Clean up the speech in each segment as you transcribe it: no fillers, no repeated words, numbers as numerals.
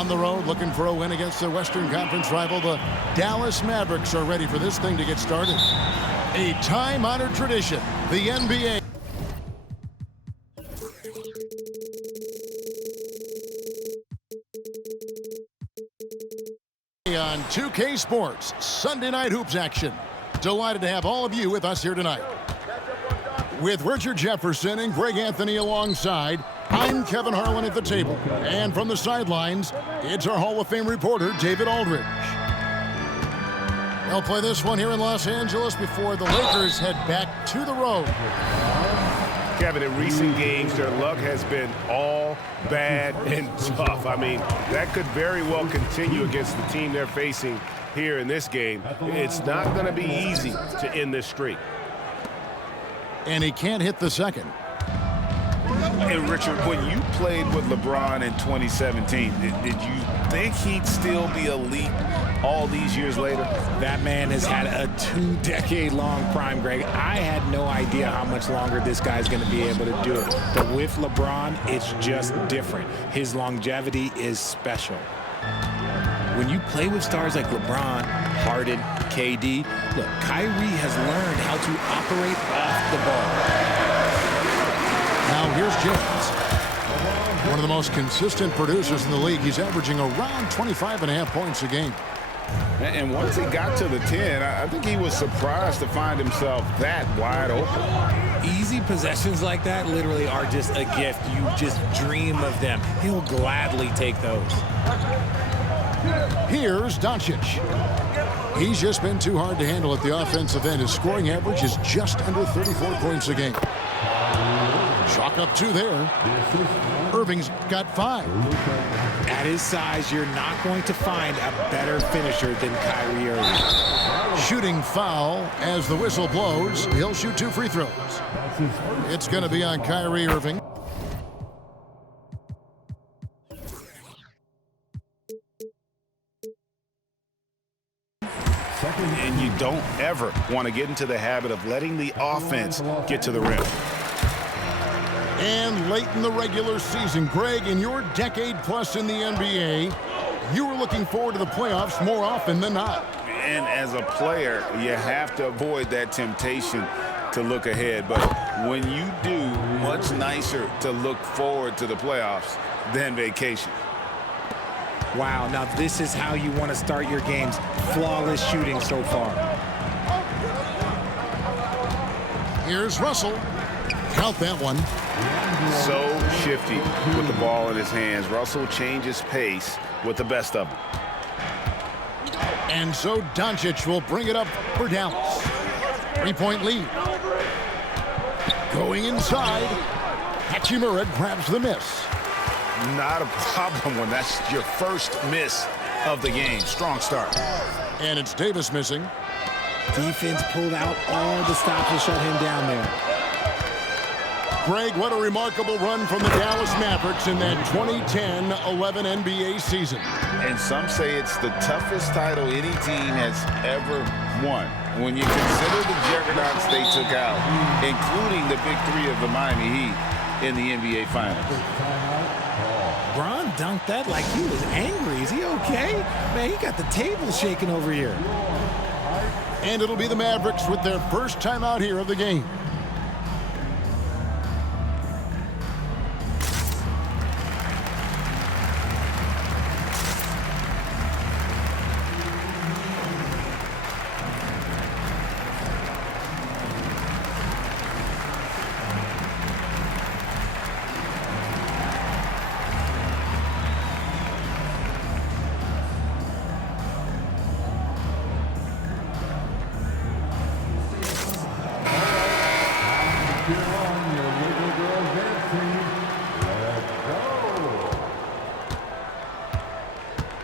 On the road, looking for a win against their Western Conference rival, the Dallas Mavericks are ready for this thing to get started. A time-honored tradition, the NBA. On 2K Sports, Sunday Night Hoops action. Delighted to have all of you with us here tonight. With Richard Jefferson and Greg Anthony alongside, I'm Kevin Harlan at the table. And from the sidelines, it's our Hall of Fame reporter, David Aldridge. They'll play this one here in Los Angeles before the Lakers head back to the road. Kevin, in recent games, their luck has been all bad and tough. I mean, that could very well continue against the team they're facing here in this game. It's not going to be easy to end this streak. And he can't hit the second. And Richard, when you played with LeBron in 2017, did you think he'd still be elite all these years later? That man has had a 2-decade-long prime, Greg. I had no idea how much longer this guy's going to be able to do it. But with LeBron, it's just different. His longevity is special. When you play with stars like LeBron, Harden, KD, look, Kyrie has learned how to operate off the ball. Now here's James, one of the most consistent producers in the league. He's averaging around 25.5 points a game. And once he got to the 10, I think he was surprised to find himself that wide open. Easy possessions like that literally are just a gift. You just dream of them. He'll gladly take those. Here's Doncic. He's just been too hard to handle at the offensive end. His scoring average is just under 34 points a game. Chalk up 2 there. Irving's got 5. At his size, you're not going to find a better finisher than Kyrie Irving. Shooting foul as the whistle blows. He'll shoot 2 free throws. It's going to be on Kyrie Irving. And you don't ever want to get into the habit of letting the offense get to the rim. And late in the regular season, Greg, in your decade plus in the NBA, you were looking forward to the playoffs more often than not. And as a player, you have to avoid that temptation to look ahead. But when you do, much nicer to look forward to the playoffs than vacation. Wow, now this is how you want to start your games. Flawless shooting so far. Here's Russell. Count that one. So shifty with the ball in his hands. Russell changes pace with the best of them. And so Doncic will bring it up for Dallas. 3-point lead. Going inside. Hachimura grabs the miss. Not a problem when that's your first miss of the game. Strong start. And it's Davis missing. Defense pulled out all the stops to shut him down there. Greg, what a remarkable run from the Dallas Mavericks in that 2010-11 NBA season. And some say it's the toughest title any team has ever won. When you consider the juggernauts they took out, including the big 3 of the Miami Heat in the NBA Finals. Bron dunked that like he was angry. Is he okay? Man, he got the table shaking over here. And it'll be the Mavericks with their first time out here of the game.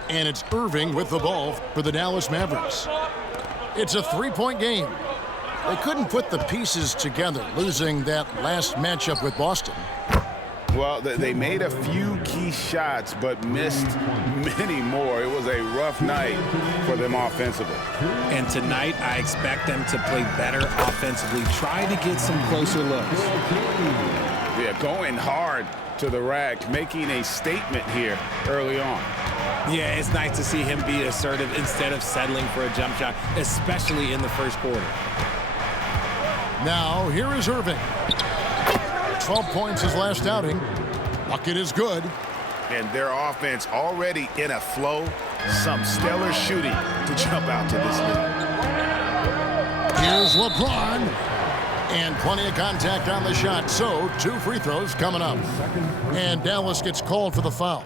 And it's Irving with the ball for the Dallas Mavericks. It's a 3-point game. They couldn't put the pieces together, losing that last matchup with Boston. Well, they made a few key shots, but missed many more. It was a rough night for them offensively. And tonight, I expect them to play better offensively. Try to get some closer looks. Yeah, going hard to the rack, making a statement here early on. Yeah, it's nice to see him be assertive instead of settling for a jump shot, especially in the first quarter. Now, here is Irving. 12 points his last outing. Bucket is good. And their offense already in a flow. Some stellar shooting to jump out to this lead. Here's LeBron. And plenty of contact on the shot. So, 2 free throws coming up. And Dallas gets called for the foul.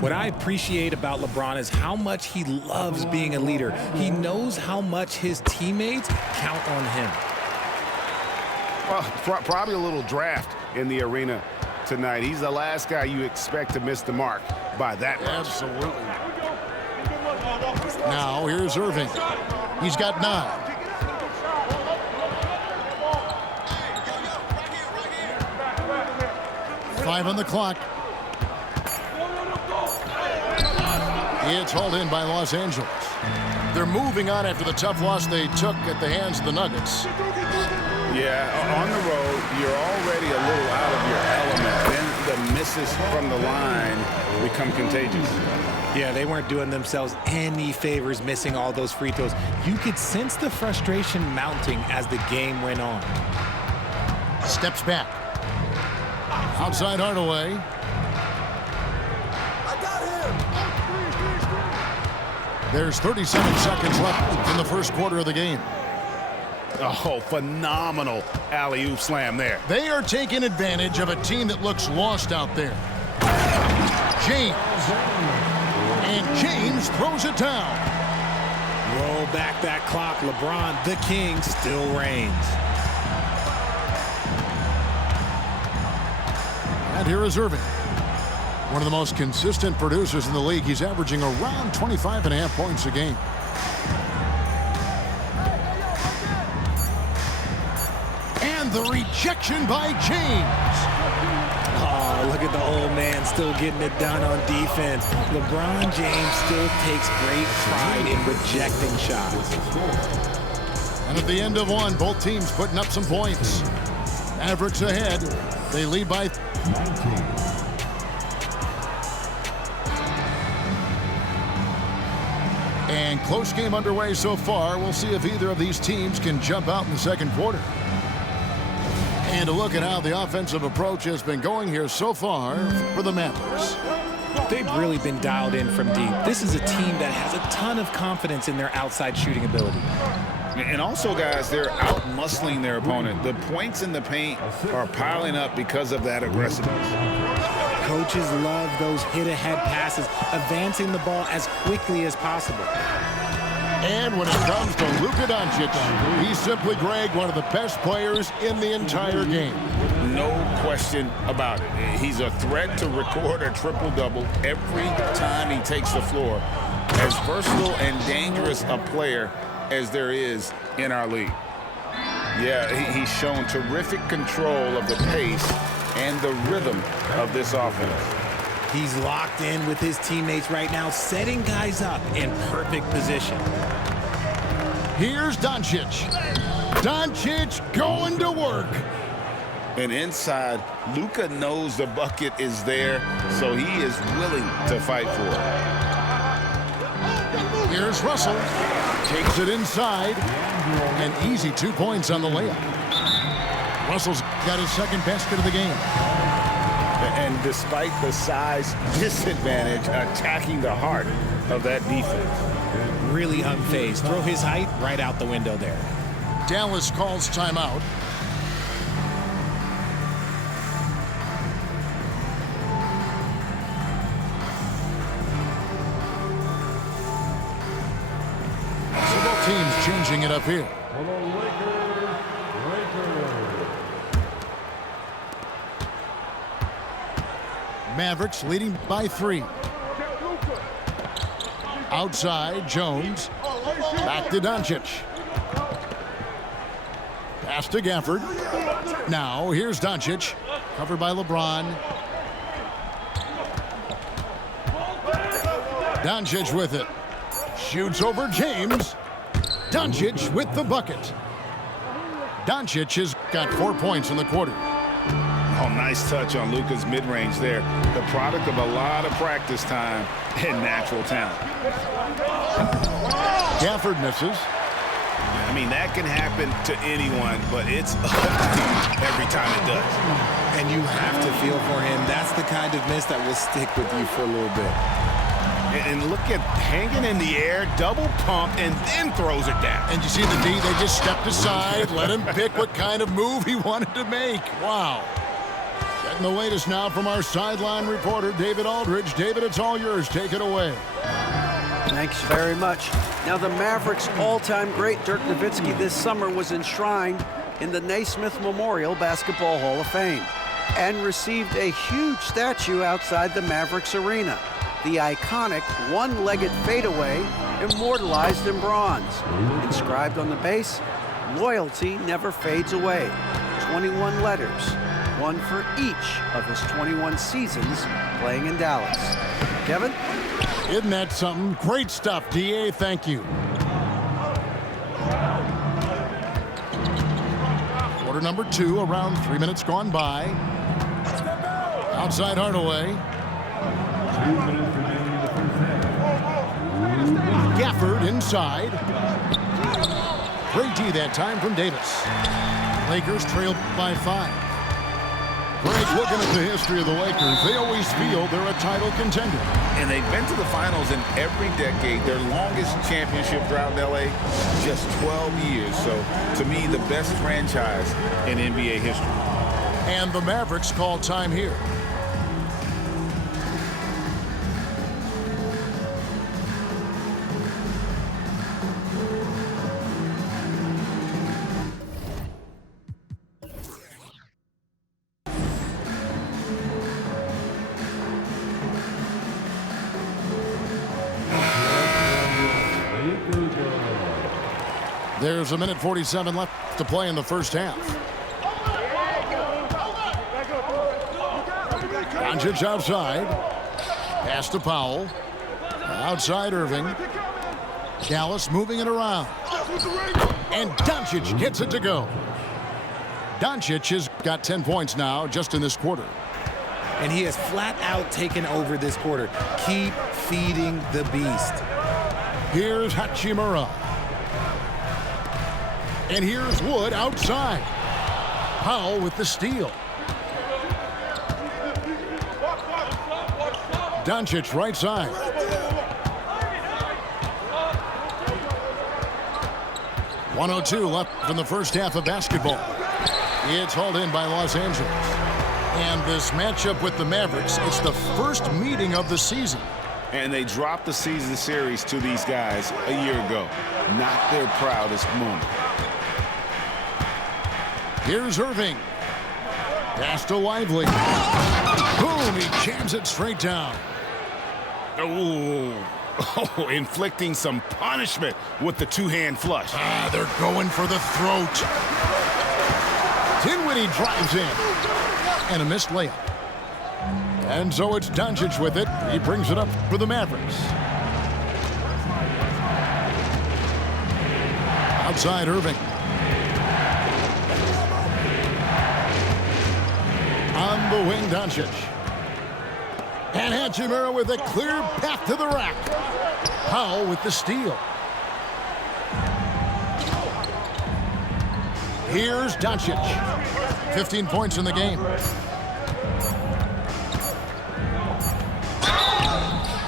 What I appreciate about LeBron is how much he loves being a leader. He knows how much his teammates count on him. Well, probably a little draft in the arena tonight. He's the last guy you expect to miss the mark by that much. Absolutely. Now, here's Irving. He's got 9. Five on the clock. It's hauled in by Los Angeles. They're moving on after the tough loss they took at the hands of the Nuggets. Yeah, on the road, you're already a little out of your element. Then the misses from the line become contagious. Yeah, they weren't doing themselves any favors missing all those free throws. You could sense the frustration mounting as the game went on. Steps back. Outside Hardaway. There's 37 seconds left in the first quarter of the game. Oh, phenomenal alley-oop slam there. They are taking advantage of a team that looks lost out there. James. And James throws it down. Roll back that clock. LeBron, the king, still reigns. And here is Irving. One of the most consistent producers in the league. He's averaging around 25.5 points a game. And the rejection by James. Oh, look at the old man still getting it done on defense. LeBron James still takes great pride in rejecting shots. And at the end of one, both teams putting up some points. Mavericks ahead. They lead by 19. And close game underway so far. We'll see if either of these teams can jump out in the second quarter. And a look at how the offensive approach has been going here so far for the Mavericks. They've really been dialed in from deep. This is a team that has a ton of confidence in their outside shooting ability. And also, guys, they're out-muscling their opponent. The points in the paint are piling up because of that aggressiveness. Coaches love those hit-ahead passes, advancing the ball as quickly as possible. And when it comes to Luka Doncic, he's simply, Greg, one of the best players in the entire game. No question about it. He's a threat to record a triple-double every time he takes the floor. As versatile and dangerous a player as there is in our league. Yeah, he's shown terrific control of the pace and the rhythm of this offense. He's locked in with his teammates right now, setting guys up in perfect position. Here's Doncic. Doncic going to work. And inside, Luka knows the bucket is there, so he is willing to fight for it. Here's Russell. Takes it inside. And easy 2 points on the layup. Russell's got his second basket of the game. And despite the size disadvantage, attacking the heart of that defense. Really unfazed. Throw his height right out the window there. Dallas calls timeout. So both teams changing it up here. Mavericks leading by 3. Outside, Jones. Back to Doncic. Pass to Gafford. Now, here's Doncic. Covered by LeBron. Doncic with it. Shoots over James. Doncic with the bucket. Doncic has got 4 points in the quarter. Oh, nice touch on Luka's mid-range there. The product of a lot of practice time and natural talent. Gafford misses. I mean, that can happen to anyone, but it's every time it does. And you have to feel for him. That's the kind of miss that will stick with you for a little bit. And look at hanging in the air, double pump, and then throws it down. And you see the D, they just stepped aside, let him pick what kind of move he wanted to make. Wow. Getting the latest now from our sideline reporter, David Aldridge. David, it's all yours. Take it away. Thanks very much. Now, the Mavericks' all-time great Dirk Nowitzki this summer was enshrined in the Naismith Memorial Basketball Hall of Fame and received a huge statue outside the Mavericks arena. The iconic one-legged fadeaway immortalized in bronze. Inscribed on the base, loyalty never fades away. 21 letters, one for each of his 21 seasons playing in Dallas. Kevin? Isn't that something? Great stuff, DA. Thank you. Quarter number 2, around 3 minutes gone by. Outside Hardaway. Gafford inside. Great D that time from Davis. Lakers trailed by 5. Greg, looking at the history of the Lakers, they always feel they're a title contender. And they've been to the finals in every decade. Their longest championship drought in L.A., just 12 years. So, to me, the best franchise in NBA history. And the Mavericks call time here. There's a minute 47 left to play in the first half. Doncic outside. Pass to Powell. Outside Irving. Dallas moving it around. And Doncic gets it to go. Doncic has got 10 points now just in this quarter. And he has flat out taken over this quarter. Keep feeding the beast. Here's Hachimura. And here's Wood outside. Powell with the steal. Doncic right side. .102 left in the first half of basketball. It's hauled in by Los Angeles. And this matchup with the Mavericks, it's the first meeting of the season. And they dropped the season series to these guys a year ago. Not their proudest moment. Here's Irving. Pass to Lively. Boom, he jams it straight down. Oh, inflicting some punishment with the two-hand flush. They're going for the throat. Dinwiddie drives in. And a missed layup. And so it's Doncic with it. He brings it up for the Mavericks. Outside Irving. On the wing, Doncic. And Hachimura with a clear path to the rack. Powell with the steal. Here's Doncic. 15 points in the game.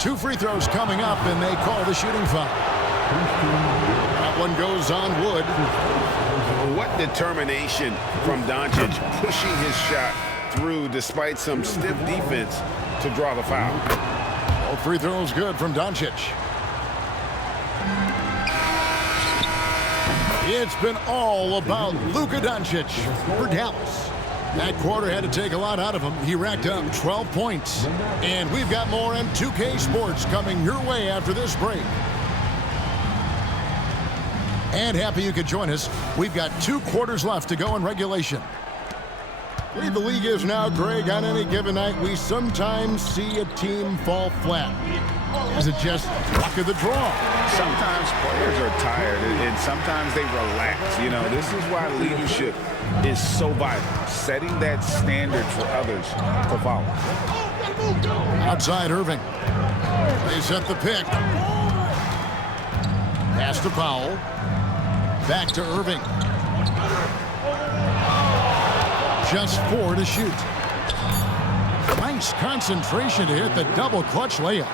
2 free throws coming up, and they call the shooting foul. That one goes on Wood. What determination from Doncic, pushing his shot through despite some stiff defense to draw the foul. Both free throws good from Doncic. It's been all about Luka Doncic for Dallas. That quarter had to take a lot out of him. He racked up 12 points. And we've got more on 2K Sports coming your way after this break. And happy you could join us. We've got 2 quarters left to go in regulation. The way the league is now, Greg, on any given night, we sometimes see a team fall flat. Is it just luck of the draw? Sometimes players are tired, and sometimes they relax. You know, this is why leadership is so vital, setting that standard for others to follow. Outside Irving. They set the pick. Pass to Powell. Back to Irving. Just 4 to shoot. Nice concentration to hit the double clutch layup.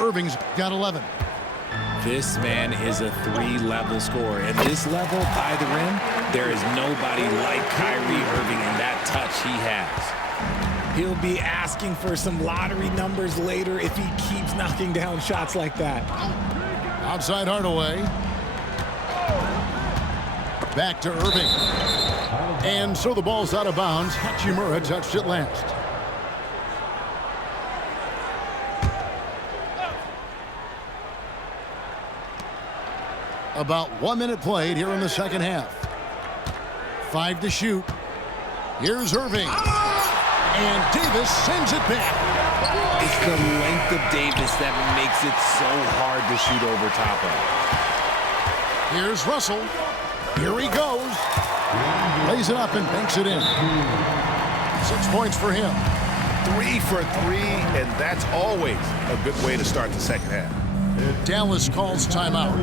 Irving's got 11. This man is a 3-level scorer. And this level, by the rim, there is nobody like Kyrie Irving in that touch he has. He'll be asking for some lottery numbers later if he keeps knocking down shots like that. Outside Hardaway. Back to Irving. And so the ball's out of bounds. Hachimura touched it last. About 1 minute played here in the second half. 5 to shoot. Here's Irving. And Davis sends it back. It's the length of Davis that makes it so hard to shoot over top of. Here's Russell. Here he goes. Lays it up and banks it in. 6 points for him. 3 for 3, and that's always a good way to start the second half. Dallas calls timeout.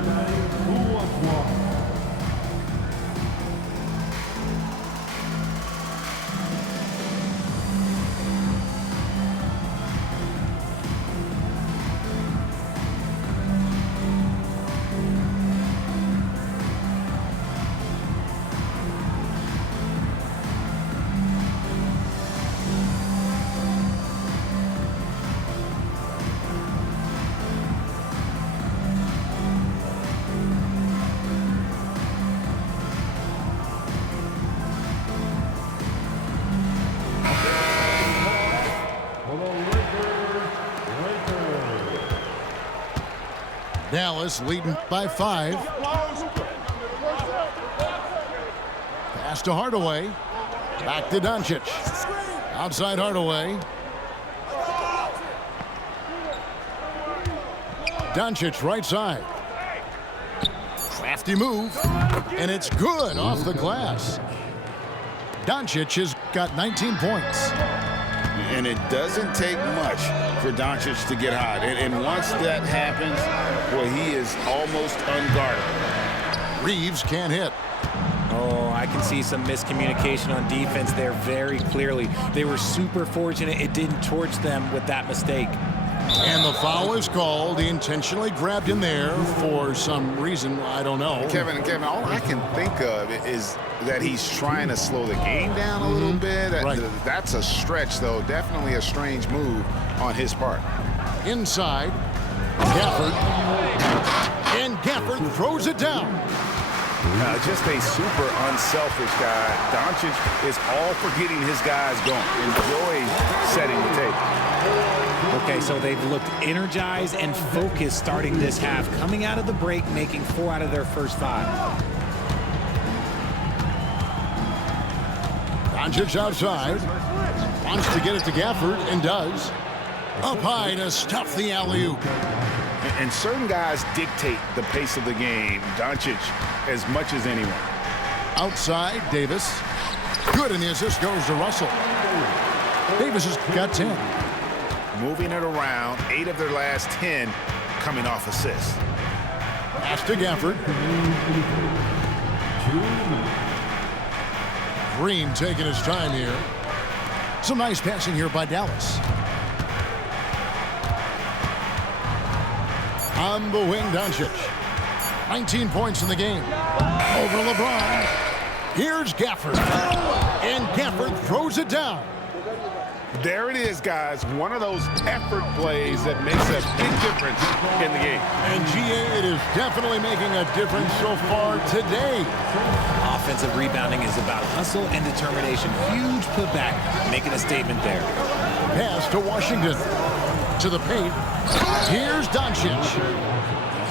Dallas leading by 5. Pass to Hardaway. Back to Doncic. Outside Hardaway. Doncic right side. Crafty move. And it's good off the glass. Doncic has got 19 points. And it doesn't take much for Doncic to get hot. And once that happens, well, he is almost unguardable. Reeves can't hit. Oh, I can see some miscommunication on defense there very clearly. They were super fortunate it didn't torch them with that mistake. And the foul is called. He intentionally grabbed him there for some reason. I don't know. Kevin, all I can think of is that he's trying to slow the game down a little bit. Right. That's a stretch, though. Definitely a strange move on his part. Inside. Gafford. And Gafford throws it down. Just a super unselfish guy. Doncic is all for getting his guys going. Enjoys setting the table. Okay, so they've looked energized and focused starting this half, coming out of the break, making 4 out of their first 5. Doncic outside. Wants to get it to Gafford and does. Up high to stuff the alley-oop. And certain guys dictate the pace of the game. Doncic as much as anyone. Outside, Davis. Good, and the assist goes to Russell. Davis has got 10. Moving it around, 8 of their last 10 coming off assists. Pass to Gafford. Green taking his time here. Some nice passing here by Dallas. On the wing, Doncic. 19 points in the game. Over LeBron. Here's Gafford. And Gafford throws it down. There it is, guys. One of those effort plays that makes a big difference in the game. And GA, it is definitely making a difference so far today. Offensive rebounding is about hustle and determination. Huge putback, making a statement there. Pass to Washington. To the paint. Here's Doncic.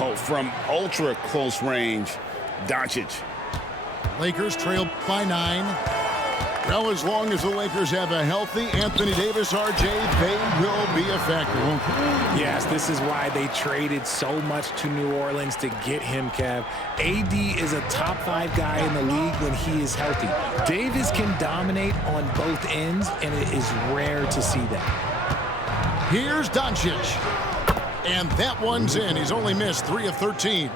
Oh, from ultra close range, Doncic. Lakers trail by 9. Well, as long as the Lakers have a healthy Anthony Davis, RJ, they will be a factor, won't they? Yes, this is why they traded so much to New Orleans to get him, Kev. AD is a top 5 guy in the league when he is healthy. Davis can dominate on both ends, and it is rare to see that. Here's Doncic. And that one's in. He's only missed 3 of 13.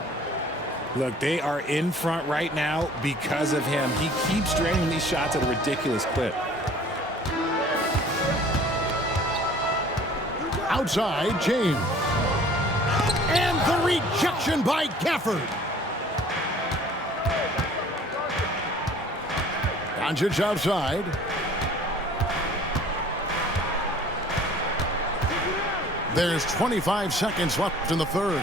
Look, they are in front right now because of him. He keeps draining these shots at a ridiculous clip. Outside, James. And the rejection by Gafford. Doncic outside. There's 25 seconds left in the third.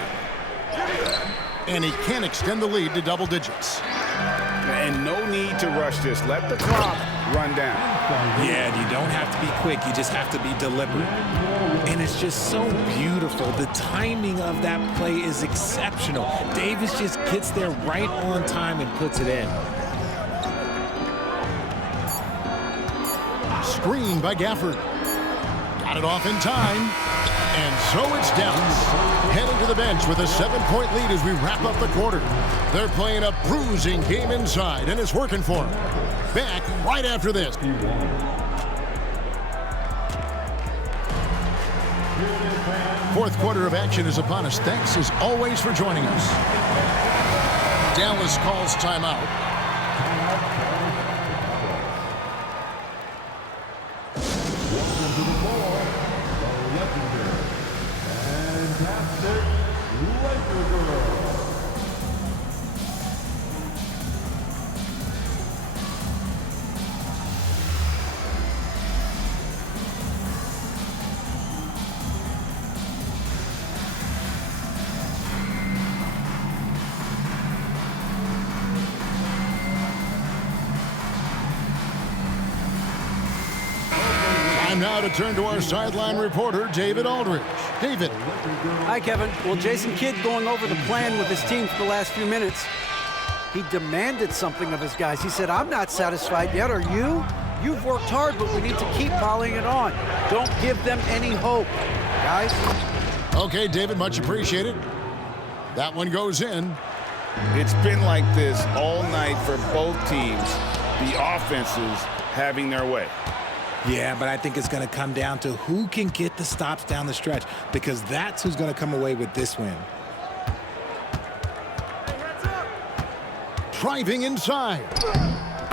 And he can't extend the lead to double digits. And no need to rush this. Let the clock run down. Yeah, and you don't have to be quick. You just have to be deliberate. And it's just so beautiful. The timing of that play is exceptional. Davis just gets there right on time and puts it in. Screen by Gafford. Got it off in time. And so it's Dallas heading to the bench with a 7-point lead as we wrap up the quarter. They're playing a bruising game inside, and it's working for them. Back right after this. Fourth quarter of action is upon us. Thanks as always for joining us. Dallas calls timeout. Time now to turn to our sideline reporter, David Aldridge. David. Hi, Kevin. Well, Jason Kidd going over the plan with his team for the last few minutes. He demanded something of his guys. He said, I'm not satisfied yet. Are you? You've worked hard, but we need to keep piling it on. Don't give them any hope, guys. Okay, David, much appreciated. That one goes in. It's been like this all night for both teams. The offenses having their way. Yeah, but I think it's going to come down to who can get the stops down the stretch, because that's who's going to come away with this win. Driving inside.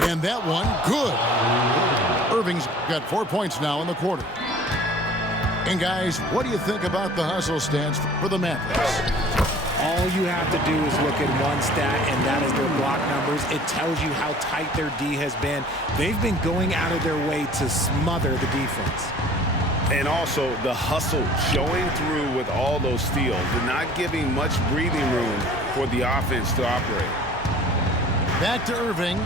And that one, good. Irving's got 4 points now in the quarter. And guys, what do you think about the hustle stance for the Mavericks? All you have to do is look at one stat, and that is their block numbers. It tells you how tight their D has been. They've been going out of their way to smother the defense. And also the hustle showing through with all those steals and not giving much breathing room for the offense to operate. Back to Irving.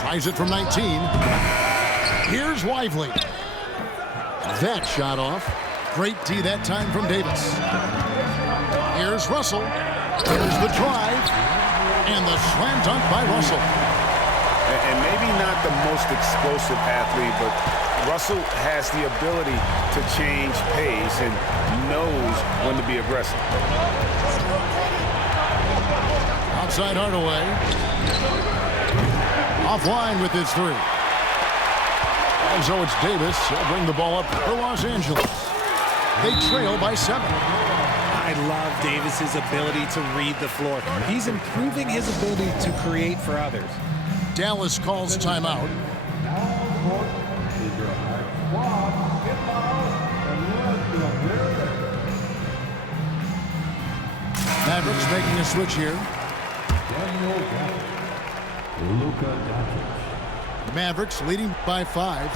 Tries it from 19. Here's Lively. That shot off. Great D that time from Davis. Here's Russell. Here's the drive. And the slam dunk by Russell. And maybe not the most explosive athlete, but Russell has the ability to change pace and knows when to be aggressive. Outside Hardaway. Offline with his three. And so it's Davis. He'll bring the ball up for Los Angeles. They trail by 7. I love Davis's ability to read the floor. He's improving his ability to create for others. Dallas calls timeout. Mavericks making a switch here. Mavericks leading by 5.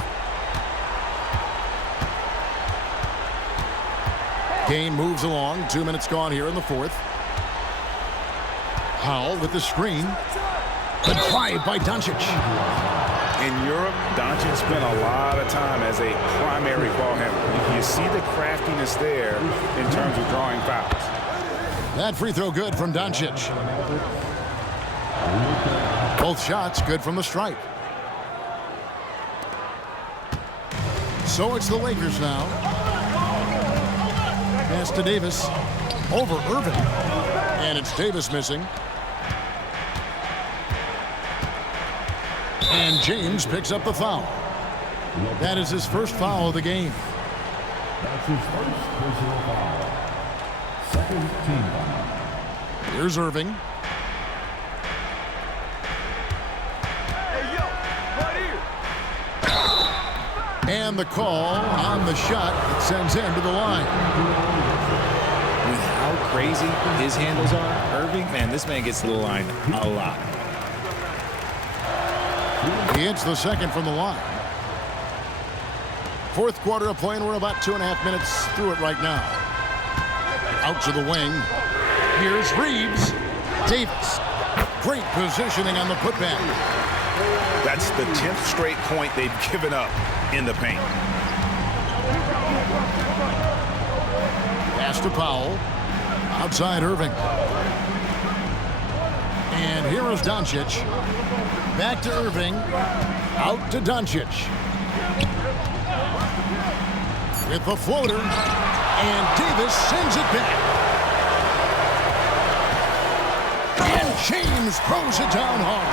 Game moves along. 2 minutes gone here in the fourth. Howell with the screen. The drive by Doncic. In Europe, Doncic spent a lot of time as a primary ball handler. You see the craftiness there in terms of drawing fouls. That free throw good from Doncic. Both shots good from the stripe. So it's the Lakers now. Pass to Davis. Over Irving. And it's Davis missing. And James picks up the foul. That is his first foul of the game. That's his first personal foul. Second team foul. Here's Irving. And the call on the shot that sends him to the line. With how crazy his handles are, Irving, man, this man gets to the line a lot. He hits the second from the line. Fourth quarter of play, and we're about 2.5 minutes through it right now. Out to the wing. Here's Reeves. Davis. Great positioning on the putback. That's the 10th straight point they've given up in the paint. Pass to Powell. Outside Irving. And here is Doncic. Back to Irving. Out to Doncic. With the floater. And Davis sends it back. And James throws it down hard.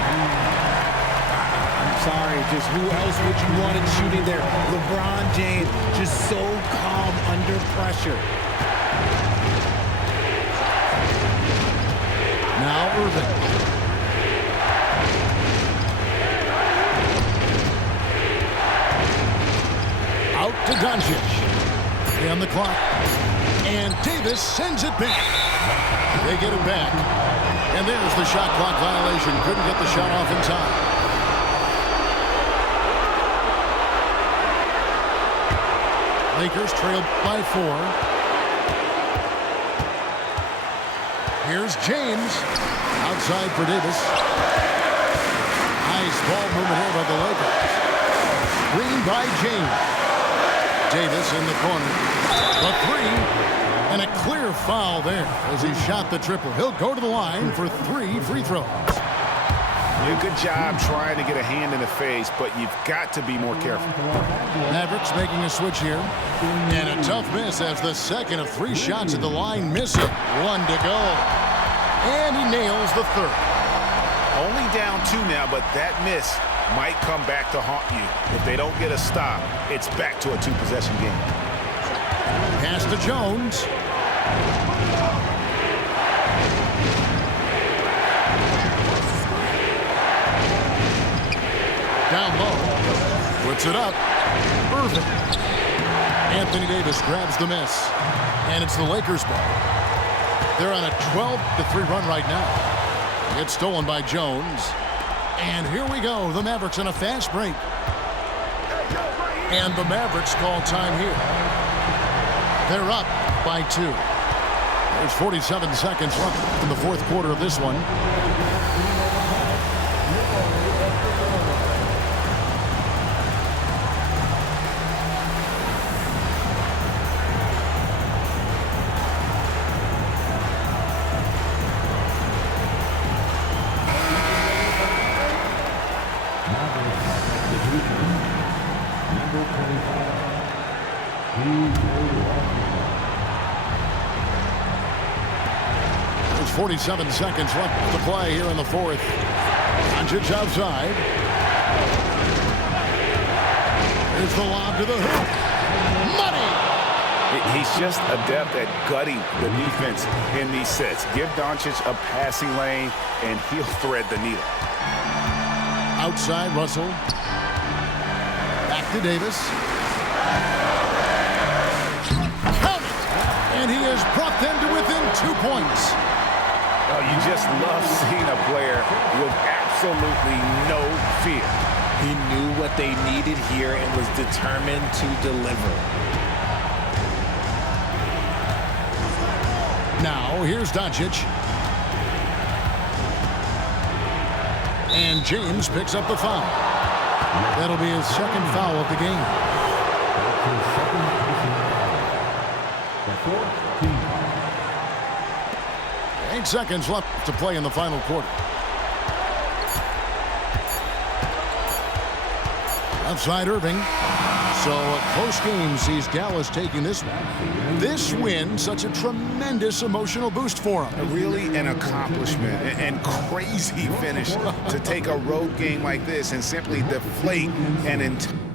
Sorry, just who else would you want it shooting there? LeBron James, just so calm under pressure. Now Irving. Out to Doncic. On the clock. And Davis sends it back. They get it back. And there's the shot clock violation. Couldn't get the shot off in time. Lakers trail by 4. Here's James. Outside for Davis. Nice ball movement here by the Lakers. Screen by James. Davis in the corner. The 3. And a clear foul there as he shot the triple. He'll go to the line for 3 free throws. Good job trying to get a hand in the face, but you've got to be more careful. Mavericks making a switch here. And a tough miss as the second of 3 shots at the line miss it. 1 to go. And he nails the third. Only down 2 now, but that miss might come back to haunt you. If they don't get a stop, it's back to a 2-possession game. Pass to Jones. Down low. Puts it up. Irving. Anthony Davis grabs the miss. And it's the Lakers' ball. They're on a 12-3 run right now. It's stolen by Jones. And here we go. The Mavericks on a fast break. And the Mavericks call time here. They're up by 2. There's 47 seconds left in the fourth quarter of this one. There's 47 seconds left to play here in the fourth. Doncic outside. Here's the lob to the hoop. Money! He's just adept at gutting the defense in these sets. Give Doncic a passing lane, and he'll thread the needle. Outside, Russell. Back to Davis. Count it! And he has brought them to within 2 points. Oh, you just love seeing a player with absolutely no fear. He knew what they needed here and was determined to deliver. Now, here's Doncic. And James picks up the foul. That'll be his second foul of the game. 8 seconds left to play in the final quarter. Outside Irving. So a close game sees Dallas taking this one. This win, such a tremendous emotional boost for him. Really an accomplishment and crazy finish to take a road game like this and simply deflate an entire